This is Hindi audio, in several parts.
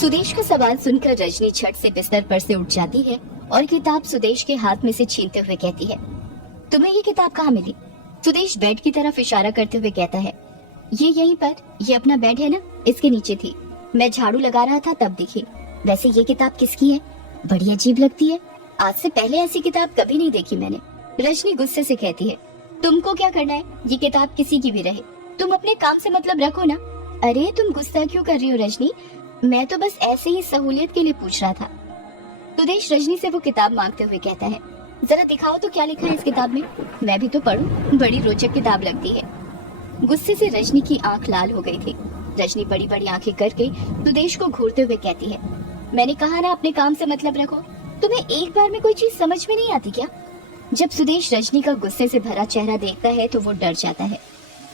सुदेश का सवाल सुनकर रजनी झट से बिस्तर पर से उठ जाती है और किताब सुदेश के हाथ में से छीनते हुए कहती है, तुम्हें ये किताब कहाँ मिली? सुदेश बेड की तरफ इशारा करते हुए कहता है, ये यहीं पर, ये अपना बेड है ना, इसके नीचे थी। मैं झाड़ू लगा रहा था तब दिखी। वैसे ये किताब किसकी है? बड़ी अजीब लगती है। आज से पहले ऐसी किताब कभी नहीं देखी मैंने। रजनी गुस्से से कहती है, तुमको क्या करना है? ये किताब किसी की भी रहे, तुम अपने काम से मतलब रखो ना। अरे तुम गुस्सा क्यों कर रही हो रजनी? मैं तो बस ऐसे ही सहूलियत के लिए पूछ रहा था। सुदेश रजनी से वो किताब मांगते हुए कहता है, जरा दिखाओ तो क्या लिखा है इस किताब में, मैं भी तो पढ़ूं। बड़ी रोचक किताब लगती है। गुस्से से रजनी की आंख लाल हो गई थी। रजनी बड़ी बड़ी आंखें करके सुदेश को घूरते हुए कहती है, मैंने कहा ना अपने काम से मतलब रखो। तुम्हें एक बार में कोई चीज समझ में नहीं आती क्या? जब सुदेश रजनी का गुस्से से भरा चेहरा देखता है तो वो डर जाता है।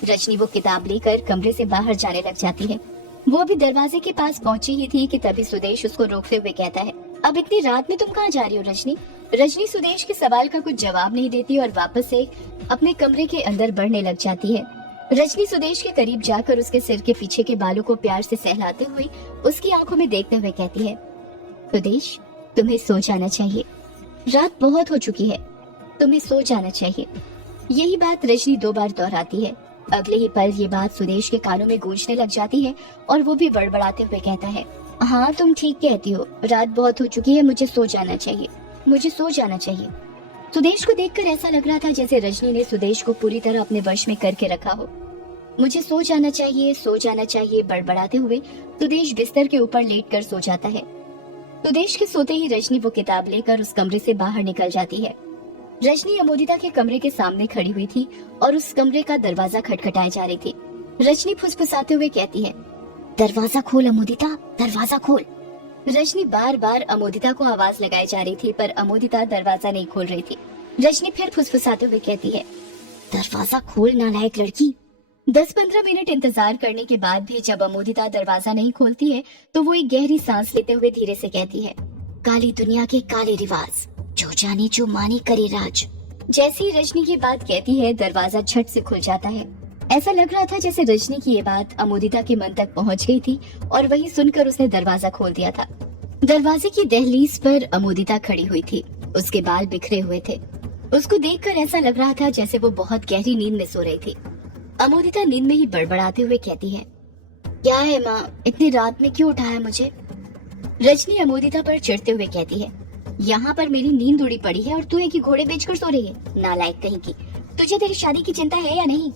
रजनी वो किताब लेकर कमरे से बाहर जाने लग जाती है। वो अभी दरवाजे के पास पहुंची ही थी कि तभी सुदेश उसको रोकते हुए कहता है, अब इतनी रात में तुम कहाँ जा रही हो रजनी? रजनी सुदेश के सवाल का कुछ जवाब नहीं देती और वापस से अपने कमरे के अंदर बढ़ने लग जाती है। रजनी सुदेश के करीब जाकर उसके सिर के पीछे के बालों को प्यार से सहलाते हुए उसकी आंखों में देखते हुए कहती है, सुदेश तुम्हें सो जाना चाहिए, रात बहुत हो चुकी है, तुम्हें सो जाना चाहिए। यही बात रजनी 2 बार दोहराती है। अगले ही पल ये बात सुदेश के कानों में गूंजने लग जाती है और वो भी बड़बड़ाते हुए कहता है, हाँ तुम ठीक कहती हो, रात बहुत हो चुकी है, मुझे सो जाना चाहिए, मुझे सो जाना चाहिए। सुदेश को देखकर ऐसा लग रहा था जैसे रजनी ने सुदेश को पूरी तरह अपने वश में करके रखा हो। मुझे सो जाना चाहिए, सो जाना चाहिए बड़बड़ाते हुए सुदेश बिस्तर के ऊपर लेटकर सो जाता है। सुदेश के सोते ही रजनी वो किताब लेकर उस कमरे से बाहर निकल जाती है। रजनी अमोदिता के कमरे के सामने खड़ी हुई थी और उस कमरे का दरवाजा खटखटाए जा रही थी। रजनी फुसफुसाते हुए कहती है, दरवाजा खोल अमोदिता, दरवाजा खोल। रजनी बार बार अमोदिता को आवाज लगाई जा रही थी पर अमोदिता दरवाजा नहीं खोल रही थी। रजनी फिर फुसफुसाते हुए कहती है, दरवाजा खोल नालायक लड़की। 10-15 मिनट इंतजार करने के बाद भी जब अमोदिता दरवाजा नहीं खोलती है तो वो एक गहरी सांस लेते हुए धीरे से कहती है, काली दुनिया के काले रिवाज, जो जाने जो माने करे राज। जैसी रजनी ये बात कहती है दरवाजा झट से खुल जाता है। ऐसा लग रहा था जैसे रजनी की ये बात अमोदिता के मन तक पहुंच गई थी और वही सुनकर उसने दरवाजा खोल दिया था। दरवाजे की दहलीज पर अमोदिता खड़ी हुई थी। उसके बाल बिखरे हुए थे। उसको देखकर ऐसा लग रहा था जैसे वो बहुत गहरी नींद में सो रही थी। अमोदिता नींद में ही बड़बड़ाते हुए कहती है, क्या है माँ, इतनी रात में क्यों उठाया मुझे? रजनी अमोदिता पर चिढ़ते हुए कहती है, यहाँ पर मेरी नींद उड़ी पड़ी है और तू एक ही घोड़े बेचकर सो रही है, नालायक कहीं की। तुझे तेरी शादी की चिंता है या नहीं?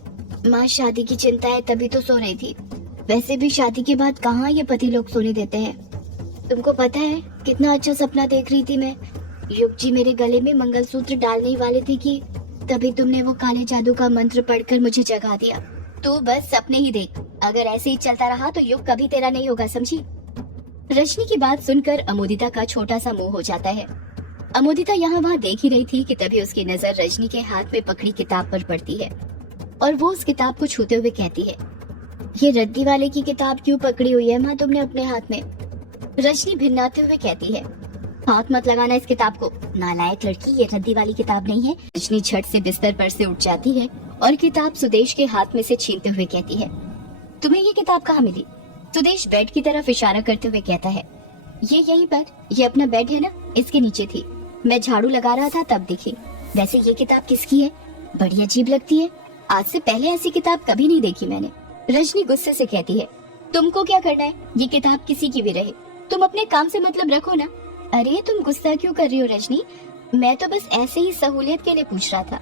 माँ शादी की चिंता है तभी तो सो रही थी। वैसे भी शादी के बाद कहाँ ये पति लोग सोने देते हैं। तुमको पता है कितना अच्छा सपना देख रही थी मैं। युग जी मेरे गले में मंगलसूत्र डालने वाले थे कि तभी तुमने वो काले जादू का मंत्र पढ़कर मुझे जगा दिया। तू बस सपने ही देख, अगर ऐसे ही चलता रहा तो युग कभी तेरा नहीं होगा, समझी? रजनी की बात सुनकर अमोदिता का छोटा सा मुंह हो जाता है। अमोदिता यहाँ वहाँ देख ही रही थी कि तभी उसकी नजर रजनी के हाथ में पकड़ी किताब पर पड़ती है और वो उस किताब को छूते हुए कहती है, ये रद्दी वाले की किताब क्यों पकड़ी हुई है माँ तुमने अपने हाथ में? रजनी भिन्नाते हुए कहती है, हाथ मत लगाना इस किताब को, नालायक लड़की, ये रद्दी वाली किताब नहीं है। रजनी झट से बिस्तर पर से उठ जाती है और किताब सुदेश के हाथ में से छीनते हुए कहती है, तुम्हें ये किताब कहाँ मिली? सुदेश बेड की तरफ इशारा करते हुए कहता है, ये यहीं पर, ये अपना बेड है ना, इसके नीचे थी। मैं झाड़ू लगा रहा था तब दिखी। वैसे ये किताब किसकी है? बड़ी अजीब लगती है। आज से पहले ऐसी किताब कभी नहीं देखी मैंने। रजनी गुस्से से कहती है, तुमको क्या करना है? ये किताब किसी की भी रहे, तुम अपने काम से मतलब रखो ना। अरे तुम गुस्सा क्यों कर रही हो रजनी? मैं तो बस ऐसे ही सहूलियत के लिए पूछ रहा था।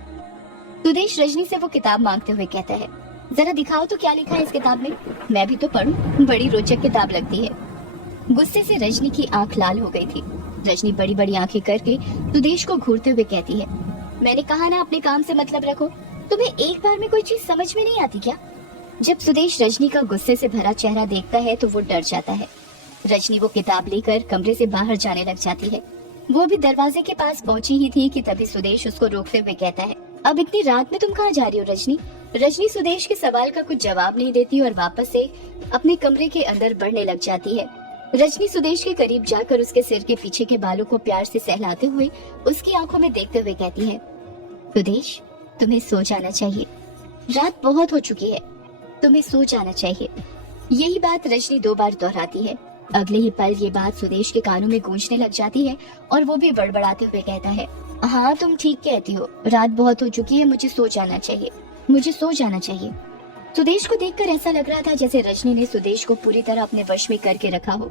सुदेश रजनी से वो किताब मांगते हुए कहता है, जरा दिखाओ तो क्या लिखा है इस किताब में, मैं भी तो पढ़ूं। बड़ी रोचक किताब लगती है। गुस्से से रजनी की आंख लाल हो गई थी। रजनी बड़ी बड़ी आंखें करके सुदेश को घूरते हुए कहती है, मैंने कहा ना अपने काम से मतलब रखो। तुम्हें एक बार में कोई चीज समझ में नहीं आती क्या? जब सुदेश रजनी का गुस्से से भरा चेहरा देखता है तो वो डर जाता है। रजनी वो किताब लेकर कमरे से बाहर जाने लग जाती है। वो भी दरवाजे के पास पहुंची ही थी कि तभी सुदेश उसको रोकते हुए कहता है, अब इतनी रात में तुम कहाँ जा रही हो रजनी? रजनी सुदेश के सवाल का कुछ जवाब नहीं देती और वापस से अपने कमरे के अंदर बढ़ने लग जाती है। रजनी सुदेश के करीब जाकर उसके सिर के पीछे के बालों को प्यार से सहलाते हुए उसकी आंखों में देखते हुए कहती है, सुदेश तुम्हें सो जाना चाहिए, रात बहुत हो चुकी है, तुम्हें सो जाना चाहिए। यही बात रजनी 2 बार दोहराती है। अगले ही पल ये बात सुदेश के कानों में गूंजने लग जाती है और वो भी बड़बड़ाते हुए कहता है, हाँ तुम ठीक कहती हो, रात बहुत हो चुकी है, मुझे सो जाना चाहिए, मुझे सो जाना चाहिए। सुदेश को देखकर ऐसा लग रहा था जैसे रजनी ने सुदेश को पूरी तरह अपने वश में करके रखा हो।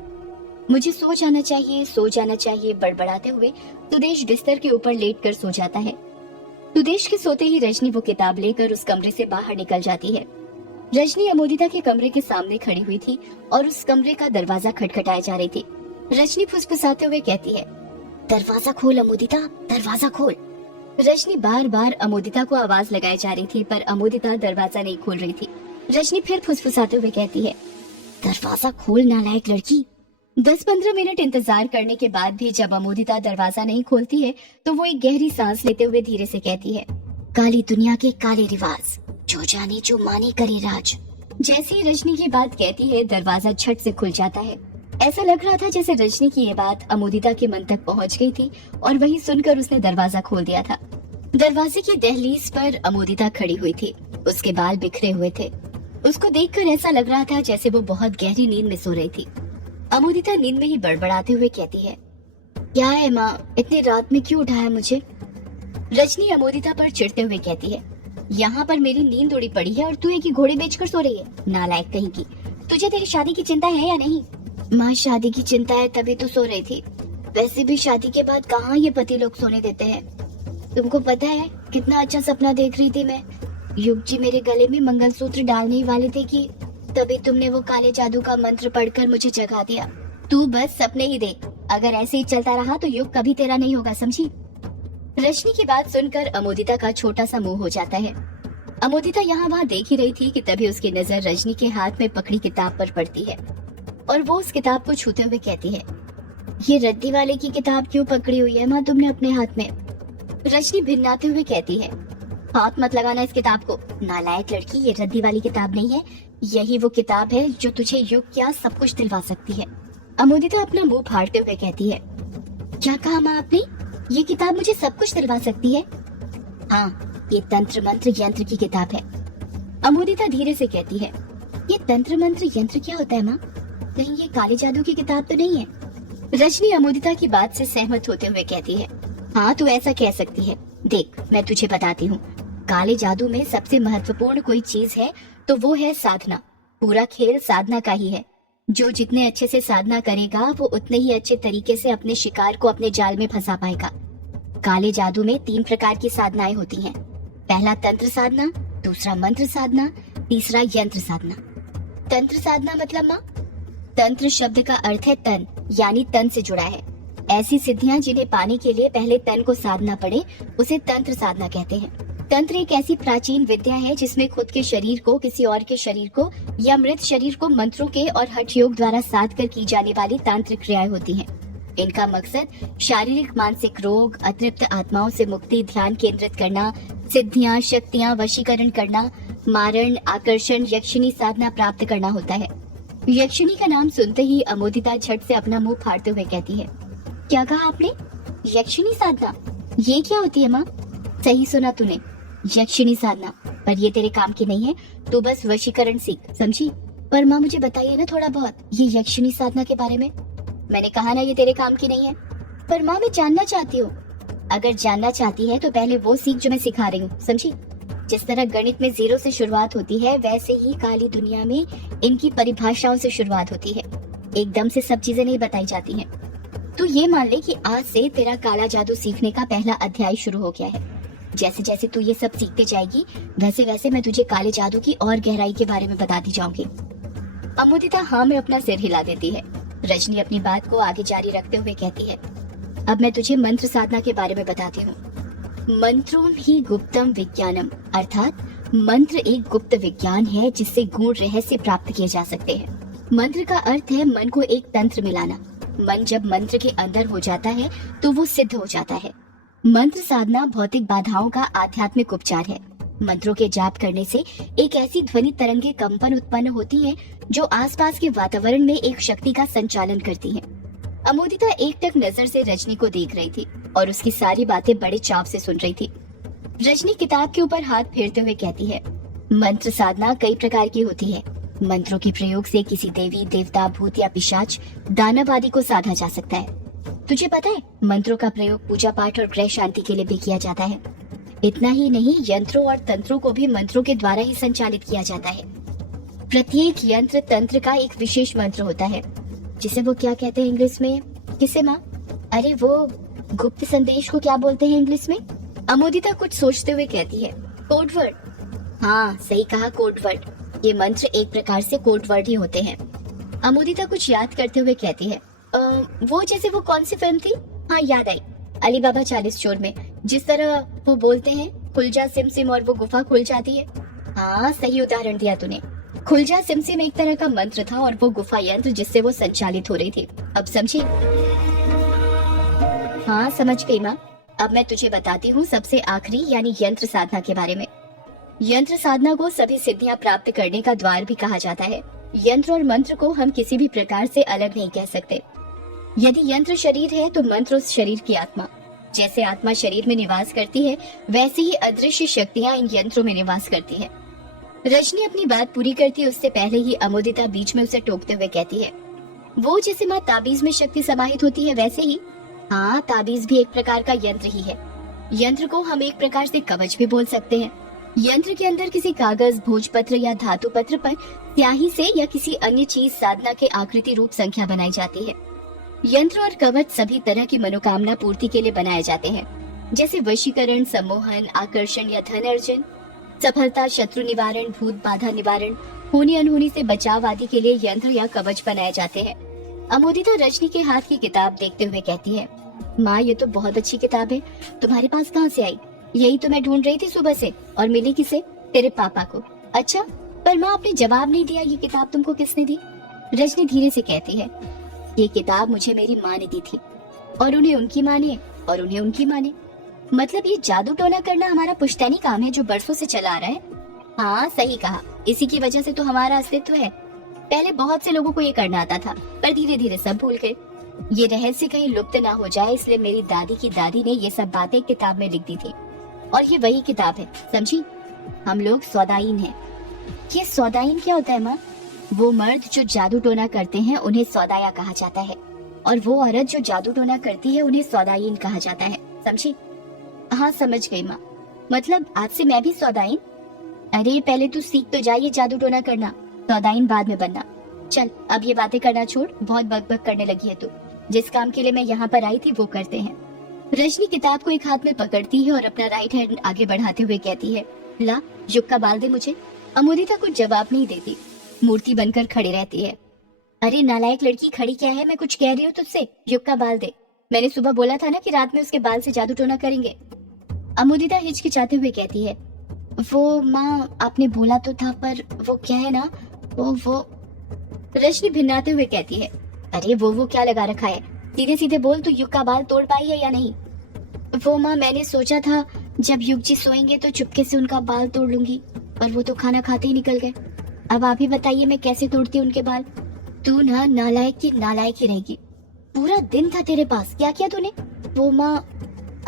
मुझे सो जाना चाहिए, सो जाना चाहिए बड़बड़ाते हुए सुदेश बिस्तर के ऊपर लेटकर सो जाता है। सुदेश के सोते ही रजनी वो किताब लेकर उस कमरे से बाहर निकल जाती है। रजनी अमोदिता के कमरे के सामने खड़ी हुई थी और उस कमरे का दरवाजा खटखटाया जा रही थी। रजनी फुसफुसाते हुए कहती है, दरवाजा खोल अमोदिता, दरवाजा खोल। रजनी बार बार अमोदिता को आवाज लगाई जा रही थी पर अमोदिता दरवाजा नहीं खोल रही थी। रजनी फिर फुसफुसाते हुए कहती है, दरवाजा खोल नालायक लड़की। 10-15 मिनट इंतजार करने के बाद भी जब अमोदिता दरवाजा नहीं खोलती है तो वो एक गहरी सांस लेते हुए धीरे से कहती है, काली दुनिया के काले रिवाज, जो जाने जो माने करे राज। जैसे ही रजनी ये बात कहती है दरवाजा झट से खुल जाता है। ऐसा लग रहा था जैसे रजनी की ये बात अमोदिता के मन तक पहुंच गई थी और वही सुनकर उसने दरवाजा खोल दिया था। दरवाजे की दहलीज पर अमोदिता खड़ी हुई थी। उसके बाल बिखरे हुए थे। उसको देखकर ऐसा लग रहा था जैसे वो बहुत गहरी नींद में सो रही थी। अमोदिता नींद में ही बड़बड़ाते हुए कहती है, क्या है माँ, इतनी रात में क्यों उठाया मुझे? रजनी अमोदिता पर चिढ़ते हुए कहती है, यहाँ पर मेरी नींद उड़ी पड़ी है और तू एक ही घोड़े बेचकर सो रही है, नालायक कहीं की। तुझे तेरी शादी की चिंता है या नहीं? माँ शादी की चिंता है तभी तो सो रही थी। वैसे भी शादी के बाद कहाँ ये पति लोग सोने देते हैं। तुमको पता है कितना अच्छा सपना देख रही थी मैं। युग जी मेरे गले में मंगलसूत्र डालने ही वाले थे कि तभी तुमने वो काले जादू का मंत्र पढ़कर मुझे जगा दिया। तू बस सपने ही देख, अगर ऐसे ही चलता रहा तो युग कभी तेरा नहीं होगा, समझी? रजनी की बात सुनकर अमोदिता का छोटा सा मुंह हो जाता है। अमोदिता यहाँ वहाँ देख ही रही थी कि तभी उसकी नजर रजनी के हाथ में पकड़ी किताब पर पड़ती है और वो उस किताब को छूते हुए कहती है, ये रद्दी वाले की किताब क्यों पकड़ी हुई है माँ तुमने अपने हाथ में? रजनी भिन्नाते हुए कहती है, हाथ मत लगाना इस किताब को, नालायक लड़की, ये रद्दी वाली किताब नहीं है, यही वो किताब है जो तुझे युग क्या सब कुछ दिलवा सकती है। अमोदिता अपना मुंह फाड़ते हुए कहती है, क्या कहा माँ आपने? ये किताब मुझे सब कुछ दिलवा सकती है? हाँ, ये तंत्र मंत्र यंत्र की किताब है। अमोदिता धीरे से कहती है, ये तंत्र मंत्र यंत्र क्या होता है माँ? कहीं ये काले जादू की किताब तो नहीं है? रजनी अमोदिता की बात से सहमत होते हुए कहती है, हाँ तू ऐसा कह सकती है। देख मैं तुझे बताती हूँ, काले जादू में सबसे महत्वपूर्ण कोई चीज है तो वो है साधना। पूरा खेल साधना का ही है। जो जितने अच्छे से साधना करेगा वो उतने ही अच्छे तरीके से अपने शिकार को अपने जाल में फंसा पाएगा। काले जादू में 3 प्रकार की साधनाएं होती हैं। पहला तंत्र साधना, दूसरा मंत्र साधना, तीसरा यंत्र साधना। तंत्र साधना मतलब माँ? तंत्र शब्द का अर्थ है तन, यानी तन से जुड़ा है। ऐसी सिद्धियां जिन्हें पाने के लिए पहले तन को साधना पड़े उसे तंत्र साधना कहते हैं। तंत्र एक ऐसी प्राचीन विद्या है जिसमें खुद के शरीर को किसी और के शरीर को या मृत शरीर को मंत्रों के और हठ योग द्वारा साध कर की जाने वाली तांत्रिक क्रियाएं होती हैं। इनका मकसद शारीरिक मानसिक रोग, अतृप्त आत्माओं से मुक्ति, ध्यान केंद्रित करना, सिद्धियां शक्तियां वशीकरण करना, मारण, आकर्षण, यक्षिणी साधना प्राप्त करना होता है। यक्षिणी का नाम सुनते ही अमोदिता झट से अपना मुंह फाड़ते हुए कहती है, क्या कहा आपने? यक्षिणी साधना? ये क्या होती है माँ? सही सुना तूने, यक्षिणी साधना। पर ये तेरे काम की नहीं है, तू बस वशीकरण सीख, समझी? पर माँ मुझे बताइए ना थोड़ा बहुत ये यक्षिणी साधना के बारे में। मैंने कहा ना ये तेरे काम की नहीं है। पर माँ मैं जानना चाहती हूँ। अगर जानना चाहती है तो पहले वो सीख जो मैं सिखा रही हूँ, समझी? जिस तरह गणित में 0 से शुरुआत होती है वैसे ही काली दुनिया में इनकी परिभाषाओं से शुरुआत होती है। एकदम से सब चीजें नहीं बताई जाती हैं। तू ये मान ले कि आज से तेरा काला जादू सीखने का पहला अध्याय शुरू हो गया है। जैसे जैसे तू ये सब सीखते जाएगी वैसे वैसे मैं तुझे काले जादू की और गहराई के बारे में बताती जाऊंगी। अमोदिता हाँ में अपना सिर हिला देती है। रजनी अपनी बात को आगे जारी रखते हुए कहती है, अब मैं तुझे मंत्र साधना के बारे में बताती हूँ। मंत्रों ही गुप्तम विज्ञानम, अर्थात मंत्र एक गुप्त विज्ञान है जिससे गूढ़ रहस्य प्राप्त किए जा सकते हैं। मंत्र का अर्थ है मन को एक तंत्र मिलाना। मन जब मंत्र के अंदर हो जाता है तो वो सिद्ध हो जाता है। मंत्र साधना भौतिक बाधाओं का आध्यात्मिक उपचार है। मंत्रों के जाप करने से एक ऐसी ध्वनि तरंगे कंपन उत्पन्न होती हैं जो आसपास के वातावरण में एक शक्ति का संचालन करती हैं। अमोदिता एकटक नजर से रजनी को देख रही थी और उसकी सारी बातें बड़े चाव से सुन रही थी। रजनी किताब के ऊपर हाथ फेरते हुए कहती है, मंत्र साधना कई प्रकार की होती है। मंत्रों के प्रयोग से किसी देवी, देवता, भूत या पिशाच, दानव आदि को साधा जा सकता है। तुझे पता है, मंत्रों का प्रयोग पूजा पाठ और ग्रह शांति के लिए भी किया जाता है। इतना ही नहीं, यंत्रों और तंत्रों को भी मंत्रों के द्वारा ही संचालित किया जाता है। प्रत्येक यंत्र तंत्र का एक विशेष मंत्र होता है, जिसे वो क्या कहते हैं इंग्लिश में? किसे माँ? अरे वो गुप्त संदेश को क्या बोलते हैं इंग्लिश में? अमोदिता कुछ सोचते हुए कहती है, कोड वर्ड। हाँ सही कहा, कोड वर्ड। ये मंत्र एक प्रकार से कोड वर्ड ही होते हैं। अमोदिता कुछ याद करते हुए कहती है, वो जैसे वो कौन सी फिल्म थी? हाँ याद आई, अली बाबा 40 चोर में जिस तरह वो बोलते हैं, खुल जा सिम सिम और वो गुफा खुल जाती है। हाँ सही उदाहरण दिया तूने। खुल जा सिम सिम एक तरह का मंत्र था और वो गुफा यंत्र जिससे वो संचालित हो रही थी। अब समझी? हाँ समझ गई माँ। अब मैं तुझे बताती हूँ सबसे आखिरी यानी यंत्र साधना के बारे में। यंत्र साधना को सभी सिद्धियां प्राप्त करने का द्वार भी कहा जाता है। यंत्र और मंत्र को हम किसी भी प्रकार से अलग नहीं कह सकते। यदि यंत्र शरीर है तो मंत्र उस शरीर की आत्मा। जैसे आत्मा शरीर में निवास करती है, वैसे ही अदृश्य शक्तियां इन यंत्रों में निवास करती है। रजनी अपनी बात पूरी करती है उससे पहले ही अमोदिता बीच में उसे टोकते हुए कहती है, वो जैसे माँ ताबीज में शक्ति समाहित होती है वैसे ही। हाँ, ताबीज भी एक प्रकार का यंत्र ही है। यंत्र को हम एक प्रकार से कवच भी बोल सकते हैं। यंत्र के अंदर किसी कागज, भोजपत्र या धातु पत्र पर स्याही से या किसी अन्य चीज साधना के आकृति रूप संख्या बनाई जाती है। यंत्र और कवच सभी तरह की मनोकामना पूर्ति के लिए बनाए जाते हैं, जैसे वशीकरण, सम्मोहन, आकर्षण या धन अर्जन, सफलता, शत्रु निवारण, भूत बाधा निवारण, होनी अनहोनी से बचाव आदि के लिए यंत्र या कवच बनाए जाते हैं। अमोदिता रजनी के हाथ की किताब देखते हुए कहती है, माँ ये तो बहुत अच्छी किताब है, तुम्हारे पास कहाँ से आई? यही तो मैं ढूंढ रही थी सुबह से। और मिली किसे? तेरे पापा को। अच्छा, पर माँ आपने जवाब नहीं दिया, ये किताब तुमको किसने दी? रजनी धीरे से कहती है, ये किताब मुझे मेरी माँ ने दी थी, और उन्हें उनकी माँ ने, और उन्हें उनकी माँ ने। मतलब ये जादू टोना करना हमारा पुश्तैनी काम है जो बरसों से चला आ रहा है। हाँ सही कहा, इसी की वजह से तो हमारा अस्तित्व है। पहले बहुत से लोगों को ये करना आता था, पर धीरे धीरे सब भूल गए। ये रहस्य कहीं लुप्त ना हो जाए, इसलिए मेरी दादी की दादी ने ये सब बातें किताब में लिख दी थी, और ये वही किताब है, समझी? हम लोग सौदाइन हैं। ये सौदाइन क्या होता है माँ? वो मर्द जो जादू टोना करते हैं उन्हें सौदाया कहा जाता है, और वो औरत जो जादू टोना करती है उन्हें सौदाइन कहा जाता है, समझी? हाँ समझ गई माँ। मतलब आज से मैं भी सौदाइन? अरे पहले तू सीख तो जा ये जादू टोना करना, सौदाइन बाद में बनना। चल अब ये बातें करना छोड़, बहुत बकबक करने लगी है तू। जिस काम के लिए मैं यहाँ पर आई थी वो करते हैं। रजनी किताब को एक हाथ में पकड़ती है और अपना राइट हैंड आगे बढ़ाते हुए कहती है, ला युग का बाल दे मुझे। अमोदिता कुछ जवाब नहीं देती, मूर्ति बनकर खड़ी रहती है। अरे नालायक लड़की, खड़ी क्या है? मैं कुछ कह रही हूँ तुझसे, युग का बाल दे। मैंने सुबह बोला था ना कि रात में उसके बाल से जादू टोना करेंगे। अमोदिता हिचकिचाते हुए कहती है, वो माँ आपने बोला तो था, पर वो क्या है ना, वो रजनी भिन्नाते हुए कहती है, अरे वो क्या लगा रखा है? सीधे सीधे बोल, तू युग का बाल तोड़ पाई है या नहीं? वो माँ मैंने सोचा था जब युग जी सोएंगे तो चुपके से उनका बाल तोड़ लूंगी, पर वो तो खाना खाते ही निकल गए। अब आप ही बताइए मैं कैसे तोड़ती उनके बाल? तू ना नालायक की नालायक ही रहेगी। पूरा दिन था तेरे पास, क्या किया तूने? वो माँ,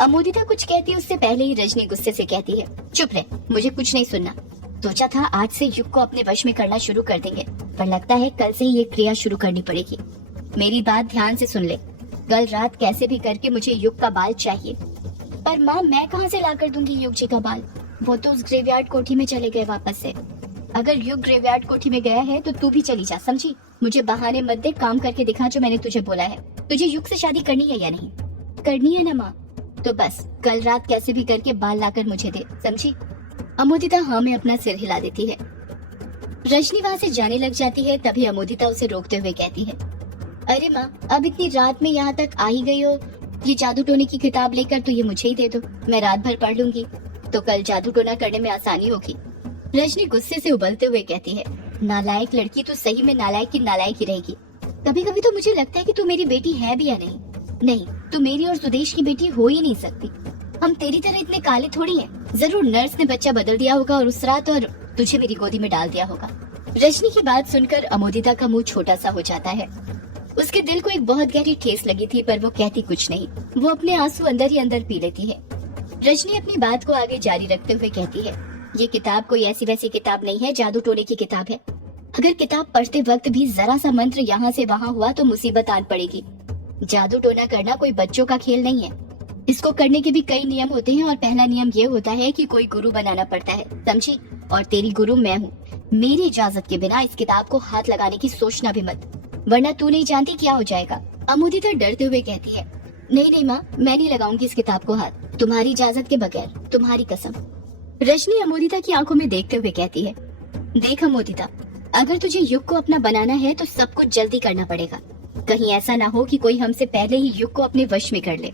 अमोदिता कुछ कहती उससे पहले ही रजनी गुस्से से कहती है, चुप रह, मुझे कुछ नहीं सुनना। सोचा था आज से युग को अपने वश में करना शुरू कर देंगे, पर लगता है कल से ही ये क्रिया शुरू करनी पड़ेगी। मेरी बात ध्यान से सुन ले, कल रात कैसे भी करके मुझे युग का बाल चाहिए। पर माँ मैं कहाँ से लाकर दूंगी युग जी का बाल? वो तो उस ग्रेवयार्ड कोठी में चले गए वापस से। अगर युग ग्रेवयार्ड कोठी में गया है तो तू भी चली जा, समझी? मुझे बहाने मत दे, काम करके दिखा जो मैंने तुझे बोला है। तुझे युग से शादी करनी है या नहीं? करनी है ना माँ, तो बस कल रात कैसे भी करके बाल लाकर मुझे दे, समझी? अमोदिता हाँ में अपना सिर हिला देती है। रजनी वहाँ से जाने लग जाती है, तभी अमोदिता उसे रोकते हुए कहती है, अरे माँ अब इतनी रात में यहाँ तक आ ही गई हो, ये जादू टोने की किताब लेकर तो ये मुझे ही दे दो, मैं रात भर पढ़ लूंगी, तो कल जादू टोना करने में आसानी होगी। रजनी गुस्से से उबलते हुए कहती है, नालायक लड़की, तो सही में नालायक की नालायक ही रहेगी। कभी कभी तो मुझे लगता है कि तू मेरी बेटी है भी या नहीं। नहीं, तू मेरी और सुदेश की बेटी हो ही नहीं सकती। हम तेरी तरह इतने काले थोड़ी हैं। जरूर नर्स ने बच्चा बदल दिया होगा और उस रात और तुझे मेरी गोदी में डाल दिया होगा। रजनी की बात सुनकर अमोदिता का मुंह छोटा सा हो जाता है। उसके दिल को एक बहुत गहरी ठेस लगी थी, पर वो कहती कुछ नहीं। वो अपने आंसू अंदर ही अंदर पी लेती है। रजनी अपनी बात को आगे जारी रखते हुए कहती है, ये किताब कोई ऐसी वैसी किताब नहीं है, जादू टोने की किताब है। अगर किताब पढ़ते वक्त भी जरा सा मंत्र यहाँ से वहाँ हुआ तो मुसीबत आन पड़ेगी। जादू टोना करना कोई बच्चों का खेल नहीं है। इसको करने के भी कई नियम होते हैं और पहला नियम ये होता है कि कोई गुरु बनाना पड़ता है, समझी? और तेरी गुरु मैं हूँ। मेरी इजाजत के बिना इस किताब को हाथ लगाने की सोचना भी मत, वरना तू नहीं जानती क्या हो जाएगा। अमोदिता डरते हुए कहती है, नहीं नहीं माँ, मैं नहीं लगाऊंगी इस किताब को हाथ, तुम्हारी इजाजत के बगैर, तुम्हारी कसम। रजनी अमोदिता की आंखों में देखते हुए कहती है, देख अमोदिता, अगर तुझे युग को अपना बनाना है तो सब कुछ जल्दी करना पड़ेगा। कहीं ऐसा ना हो कि कोई हमसे पहले ही युग को अपने वश में कर ले।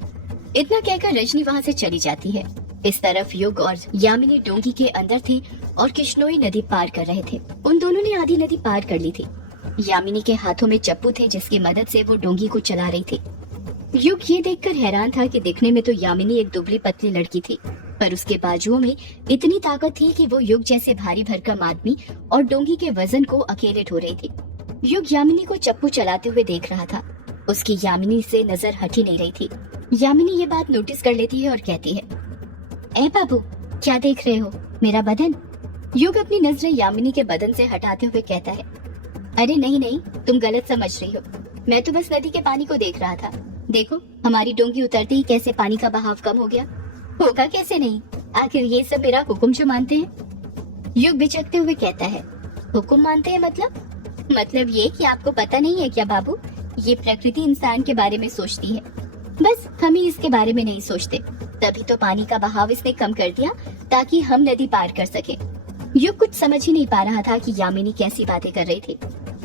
इतना कहकर रजनी वहाँ से चली जाती है। इस तरफ युग और यामिनी डोंगी के अंदर थे और किश्नोई नदी पार कर रहे थे। उन दोनों ने आधी नदी पार कर ली थी। यामिनी के हाथों में चप्पू थे जिसकी मदद से वो डोंगी को चला रही थी। युग ये देखकर हैरान था कि दिखने में तो यामिनी एक दुबली पतली लड़की थी, पर उसके बाजुओं में इतनी ताकत थी कि वो युग जैसे भारी भरकम आदमी और डोंगी के वजन को अकेले ढो रही थी। युग यामिनी को चप्पू चलाते हुए देख रहा था। उसकी यामिनी से नजर हट ही नहीं रही थी। यामिनी ये बात नोटिस कर लेती है और कहती है, ए बाबू, क्या देख रहे हो, मेरा बदन? युग अपनी नजरें यामिनी के बदन से हटाते हुए कहता है, अरे नहीं नहीं, तुम गलत समझ रही हो, मैं तो बस नदी के पानी को देख रहा था। देखो, हमारी डोंगी उतरते ही कैसे पानी का बहाव कम हो गया। होगा कैसे नहीं, आखिर ये सब मेरा हुक्म जो मानते हैं। युग बिचकते हुए कहता है, हुक्म मानते हैं मतलब ये कि आपको पता नहीं है क्या बाबू, ये प्रकृति इंसान के बारे में सोचती है, बस हम ही इसके बारे में नहीं सोचते। तभी तो पानी का बहाव इसने कम कर दिया ताकि हम नदी पार कर सके। युग कुछ समझ ही नहीं पा रहा था कि यामिनी कैसी बातें कर रही थी।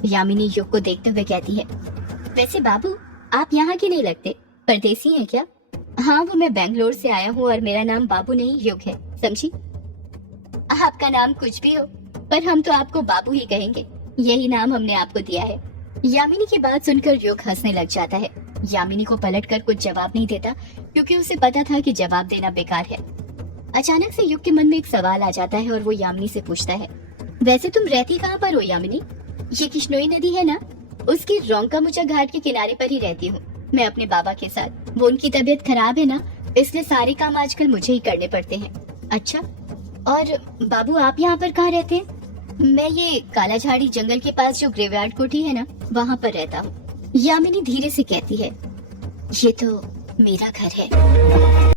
यामिनी युग को देखते हुए कहती है, वैसे बाबू, आप यहाँ के नहीं लगते, परदेसी हैं क्या? हाँ, वो मैं बेंगलोर से आया हूँ और मेरा नाम बाबू नहीं युग है, समझी? आपका नाम कुछ भी हो, पर हम तो आपको बाबू ही कहेंगे, यही नाम हमने आपको दिया है। यामिनी की बात सुनकर युग हंसने लग जाता है। यामिनी को पलटकर कुछ जवाब नहीं देता क्योंकि उसे पता था कि जवाब देना बेकार है। अचानक से युग के मन में एक सवाल आ जाता है और वो यामिनी से पूछता है, वैसे तुम रहती कहाँ पर हो यामिनी? ये किश्नोई नदी है ना, उसकी रोंका-मुचा घाट के किनारे पर ही रहती हूँ मैं अपने बाबा के साथ। वो उनकी तबीयत खराब है ना, इसलिए सारे काम आजकल मुझे ही करने पड़ते हैं। अच्छा, और बाबू आप यहाँ पर कहाँ रहते हैं? मैं ये कालाझाड़ी जंगल के पास जो ग्रेवयार्ड कोठी है ना, वहाँ पर रहता हूँ। यामिनी धीरे से कहती है, ये तो मेरा घर है।